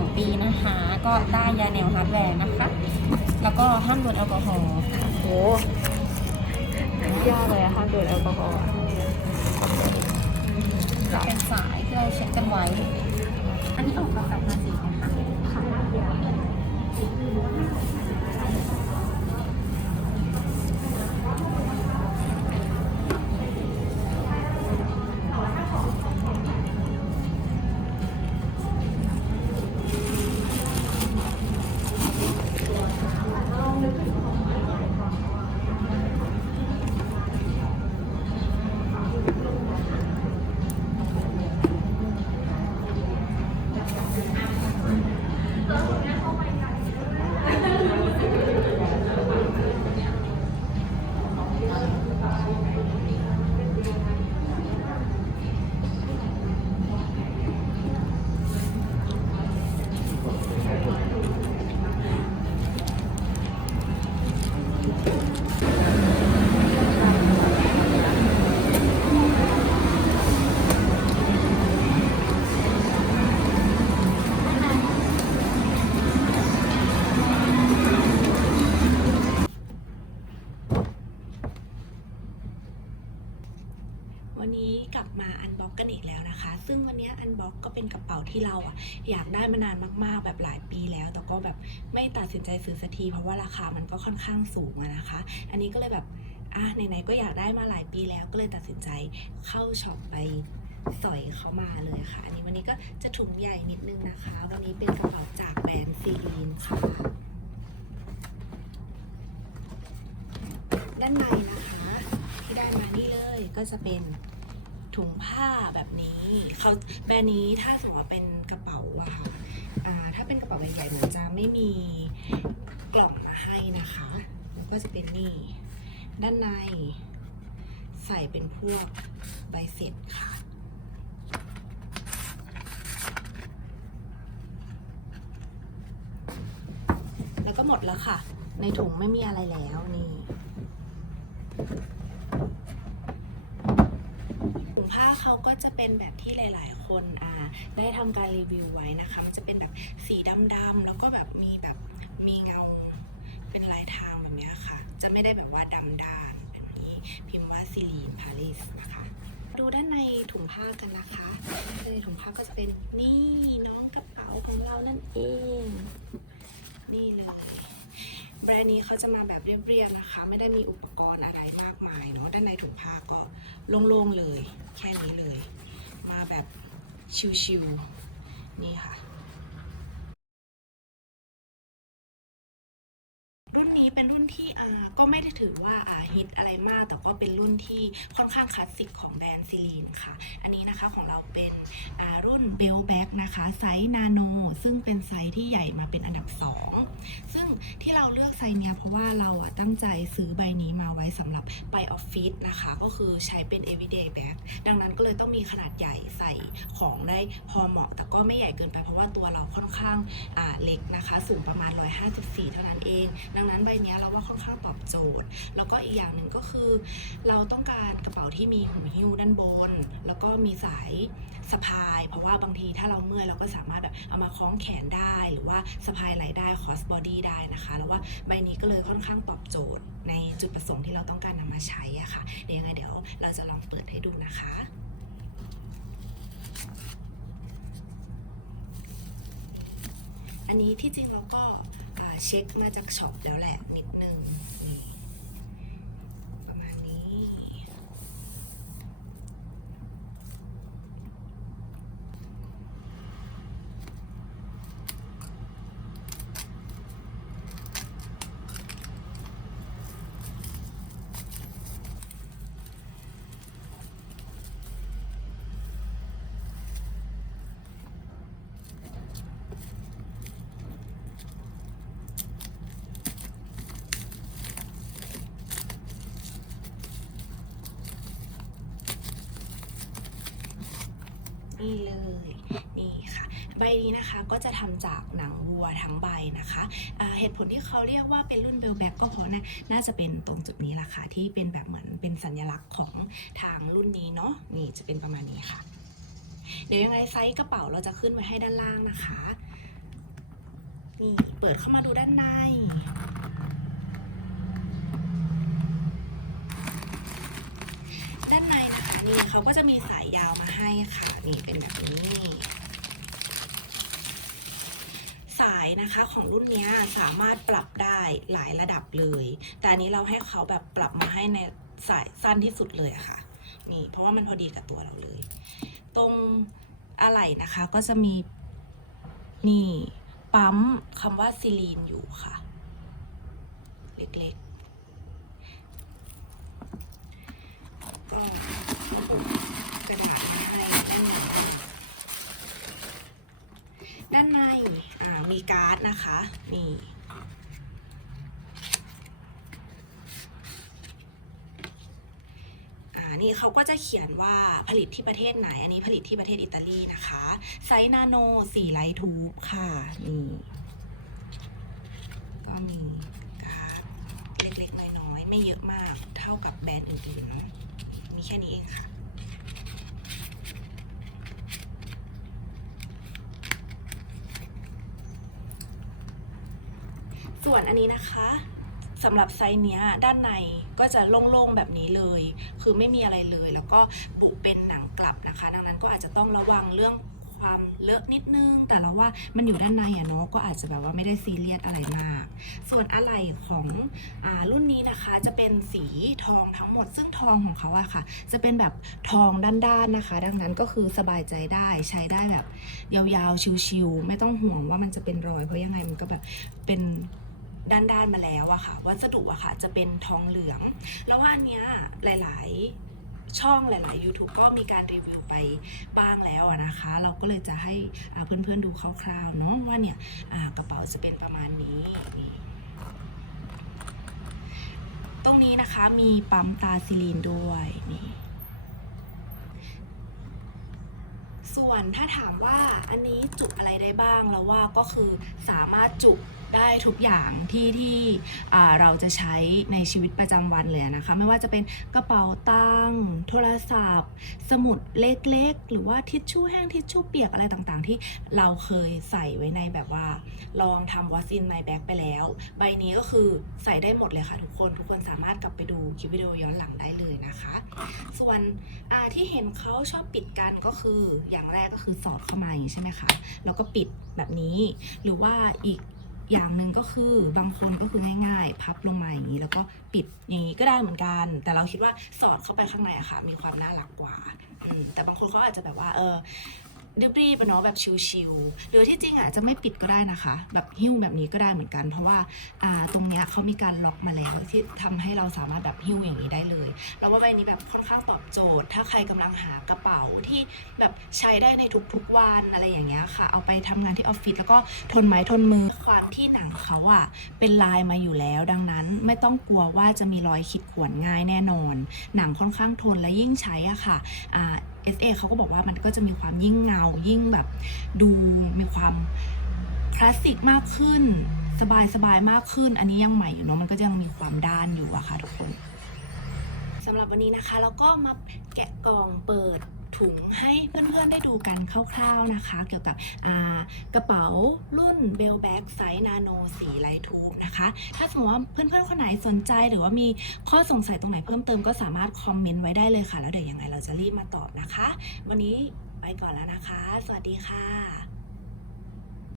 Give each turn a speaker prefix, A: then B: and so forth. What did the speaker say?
A: 2 ปีนะคะ ก็ได้ยาแนวฮาร์ดแวร์นะคะ แล้วก็ห้ามโดนแอลกอฮอล์ค่ะ
B: โหยากเลยอะห้ามโดนแอลกอฮอล์อะ
A: จะเป็นสายที่เราเช็คกันไว้ อันนี้ออกมากับภาษีนะคะ Thank you.
C: วันนี้กลับมาอันบ็อกกันอีกแล้วนะคะ ซึ่งวันนี้อันบ็อกก็เป็นกระเป๋าที่เราอะอยากได้มานานมากๆแบบหลายปีแล้ว แต่ก็แบบไม่ตัดสินใจซื้อสักทีเพราะว่าราคามันก็ค่อนข้างสูงอะนะคะ อันนี้ก็เลยแบบอะไหนๆก็อยากได้มาหลายปีแล้วก็เลยตัดสินใจเข้าช็อปไปสอยเขามาเลยค่ะ อันนี้วันนี้ก็จะถุงใหญ่นิดนึงนะคะ วันนี้เป็นกระเป๋าจากแบรนด์ซีลีนค่ะ ด้านในนะคะ ที่ได้มานี่เลยก็ จะเป็นถุงผ้าแบบนี้เขาแบรนด์นี้ถ้าสมมติว่าเป็นกระเป๋าอะค่ะถ้าเป็นกระเป๋าใหญ่ๆเหมือนจะไม่มีกล่องมาให้นะคะแล้วก็จะเป็นนี่ด้านในใส่เป็นพวกใบเสร็จค่ะแล้วก็หมดแล้วค่ะ ในถุงไม่มีอะไรแล้วนี่ ถุงผ้า เขาก็จะเป็นแบบที่หลาย ๆ คนอ่าได้ทำการรีวิวไว้นะคะมันจะเป็นแบบสีดำๆแล้วก็แบบมีแบบมีเงา เป็นลายทางแบบนี้ค่ะ จะไม่ได้แบบว่าดำด้านแบบนี้พิมพ์ว่าซิลีนพาริสนะคะ ดูด้านในถุงผ้ากันนะคะในถุงผ้าก็จะเป็นนี่น้องกระเป๋าของเรานั่นเองนี่เลยแบรนด์นี้เขาจะมาแบบเรียบๆนะคะ ไม่ได้มีอุปกรณ์อะไรมากมายเนาะด้านในถุงผ้าก็โล่งๆเลย แค่นี้เลย มาแบบชิวๆนี่ค่ะ นี้เป็นรุ่นที่อ่าก็ไม่ได้ถือว่าอ่าฮิตอะไรมาก แต่ก็เป็นรุ่นที่ค่อนข้างคลาสสิกของแบรนด์ซีลีนค่ะ อันนี้นะคะของเราเป็นอ่ารุ่นเบลแบ็กนะคะไซส์นาโนซึ่งเป็นไซส์ที่ใหญ่มาเป็นอันดับ 2 ซึ่งที่เราเลือกไซส์เนี้ยเพราะว่าเราอะตั้งใจซื้อใบนี้มาไว้สำหรับไปออฟฟิศนะคะ ก็คือใช้เป็น everyday bag ดังนั้นก็เลยต้องมีขนาดใหญ่ใส่ของได้พอเหมาะ แต่ก็ไม่ใหญ่เกินไปเพราะว่าตัวเราค่อนข้างอ่าเล็กนะคะ สูงประมาณ 154 เท่านั้นเอง ดังนั้นใบเนี้ยเราว่าค่อนข้างตอบโจทย์ แล้วก็อีกอย่างหนึ่งก็คือ เราต้องการกระเป๋าที่มีหูหิ้วด้านบน แล้วก็มีสายสะพาย เพราะว่าบางทีถ้าเราเมื่อยเราก็สามารถแบบเอามาคล้องแขนได้หรือว่าสะพายไหล่ได้คอสบอดี้ได้นะคะ แล้วว่าใบนี้ก็เลยค่อนข้างตอบโจทย์ ในจุดประสงค์ที่เราต้องการนำมาใช้อะค่ะเดี๋ยวยังไงเดี๋ยวเราจะลองเปิดให้ดูนะคะอันนี้ที่จริงเราก็ เช็คมาจากช็อปแล้วแหละนิดนึงนี่ประมาณนี้ นี่เลยนี่ค่ะใบนี้นะคะก็จะทำจากหนังวัวทั้งใบนะคะเหตุผลที่เขาเรียกว่าเป็นรุ่นเบลแบ็กก็เพราะนะน่าจะเป็นตรงจุดนี้แหละค่ะที่เป็นแบบเหมือนเป็นสัญลักษณ์ของทางรุ่นนี้เนาะนี่จะเป็นประมาณนี้ค่ะ เดี๋ยวยังไงไซส์กระเป๋าเราจะขึ้นไว้ให้ด้านล่างนะคะนี่เปิดเข้ามาดูด้านใน ด้า นี่เขาก็จะมีสายยาวมาให้ค่ะ นี่เป็นแบบนี้ สายนะคะของรุ่นนี้สามารถปรับได้หลายระดับเลย แต่อันนี้เราให้เขาแบบปรับมาให้ในสายสั้นที่สุดเลยอะค่ะ นี่เพราะว่ามันพอดีกับตัวเราเลย ตรงอะไหล่นะคะก็จะมีนี่ปั๊มคำว่าซิลีนอยู่ค่ะ เล็กๆก็ กระดาษอะไรด้านในด้านในอ่ามีการ์ดนะคะ นี่นี่เขาก็จะเขียนว่าผลิตที่ประเทศไหน อันนี้ผลิตที่ประเทศอิตาลีนะคะ ไซส์นาโนสี่ไลท์ทูบค่ะ นี่ก็มีการ์ดเล็กๆ น้อยๆ ไม่เยอะมากเท่ากับแบรนด์อื่นๆมีแค่นี้เองค่ะ ส่วนอันนี้นะคะสำหรับไซส์เนี้ยด้านในก็จะโล่งๆแบบนี้เลย คือไม่มีอะไรเลย แล้วก็บุเป็นหนังกลับนะคะ ดังนั้นก็อาจจะต้องระวังเรื่องความเลอะนิดนึง แต่เราว่ามันอยู่ด้านในอะเนาะก็อาจจะแบบว่าไม่ได้ซีเรียสอะไรมาก ส่วนอะไหล่ของอรุ่นนี้นะคะจะเป็นสีทองทั้งหมด ซึ่งทองของเขาอะค่ะ จะเป็นแบบทองด้านๆนะคะ ดังนั้นก็คือสบายใจได้ใช้ได้แบบ ยาวๆชิวๆไม่ต้องห่วงว่ามันจะเป็นรอย เพราะยังไงมันก็แบบเป็น ด้านๆมาแล้วอะค่ะวัสดุอะค่ะจะเป็นทองเหลือง แล้วว่าอันเนี้ยหลายๆช่องหลายๆ YouTube ก็มีการรีวิวไปบ้างแล้วอะนะคะ เราก็เลยจะให้อ่าเพื่อนๆดูคร่าวๆเนาะว่าเนี่ยกระเป๋าจะเป็นประมาณนี้ตรงนี้นะคะมีปั๊มตาซิลีนด้วยนี่ส่วนถ้าถามว่าอันนี้จุอะไรได้บ้างแล้วว่าก็คือสามารถจุ ได้ทุกอย่างที่ที่เราจะใช้ในชีวิตประจำวันเลยนะคะ ไม่ว่าจะเป็นกระเป๋าตังค์โทรศัพท์ สมุดเล็กๆ หรือว่าทิชชู่แห้งทิชชู่เปียกอะไรต่างๆ ที่เราเคยใส่ไว้ในแบบว่า ลองทำวอซินในแบ็กไปแล้ว ใบนี้ก็คือใส่ได้หมดเลยค่ะทุกคนทุกคนสามารถกลับไปดูคลิปวิดีโอย้อนหลังได้เลยนะคะ ส่วนอาที่เห็นเขาชอบปิดกันก็คืออย่างแรกก็คือสอดเข้ามาอย่างนี้ใช่ไหมคะแล้วก็ปิดแบบนี้หรือว่าอีก อย่างหนึ่งก็คือบางคนก็คือง่ายๆ พับลงมาอย่างนี้ แล้วก็ปิดอย่างนี้ก็ได้เหมือนกัน แต่เราคิดว่าสอดเข้าไปข้างในอะค่ะ มีความน่ารักกว่า แต่บางคนเขาอาจจะแบบว่าเออรีบๆอะเนาะแบบชิลๆหรือที่จริงอะจะไม่ปิดก็ได้นะคะ แบบหิ้วแบบนี้ก็ได้เหมือนกัน เพราะว่าอ่าตรงเนี้ยเขามีการล็อกมาแล้วที่ทำให้เราสามารถแบบหิ้วอย่างนี้ได้เลยแล้วว่าใบนี้แบบค่อนข้างตอบโจทย์ ถ้าใครกำลังหากระเป๋าที่แบบใช้ได้ในทุกๆวันอะไรอย่างเงี้ยค่ะ เอาไปทำงานที่ออฟฟิศแล้วก็ทนไม้ทนมือความที่หนังเขาอะเป็นลายมาอยู่แล้ว ดังนั้นไม่ต้องกลัวว่าจะมีรอยขีดข่วนง่ายแน่นอน หนังค่อนข้างทนและยิ่งใช้อะค่ะอ่า SA เขาก็บอกว่ามันก็จะมีความยิ่งเงายิ่งแบบดูมีความคลาสสิกมากขึ้น สบายสบายมากขึ้น อันนี้ยังใหม่อยู่เนาะมันก็ยังมีความด้านอยู่อะค่ะทุกคนสำหรับวันนี้นะคะ เราก็มาแกะกล่องเปิด ถุงให้เพื่อนๆได้ดูกันคร่าวๆนะคะ เกี่ยวกับกระเป๋ารุ่นเบลแบ็กไซส์นาโนสีไลทูบนะคะ ถ้าสมมติว่าเพื่อนๆคนไหนสนใจหรือว่ามีข้อสงสัยตรงไหนเพิ่มเติมก็สามารถคอมเมนต์ไว้ได้เลยค่ะ แล้วเดี๋ยวยังไงเราจะรีบมาตอบนะคะ วันนี้ไปก่อนแล้วนะคะ สวัสดีค่ะ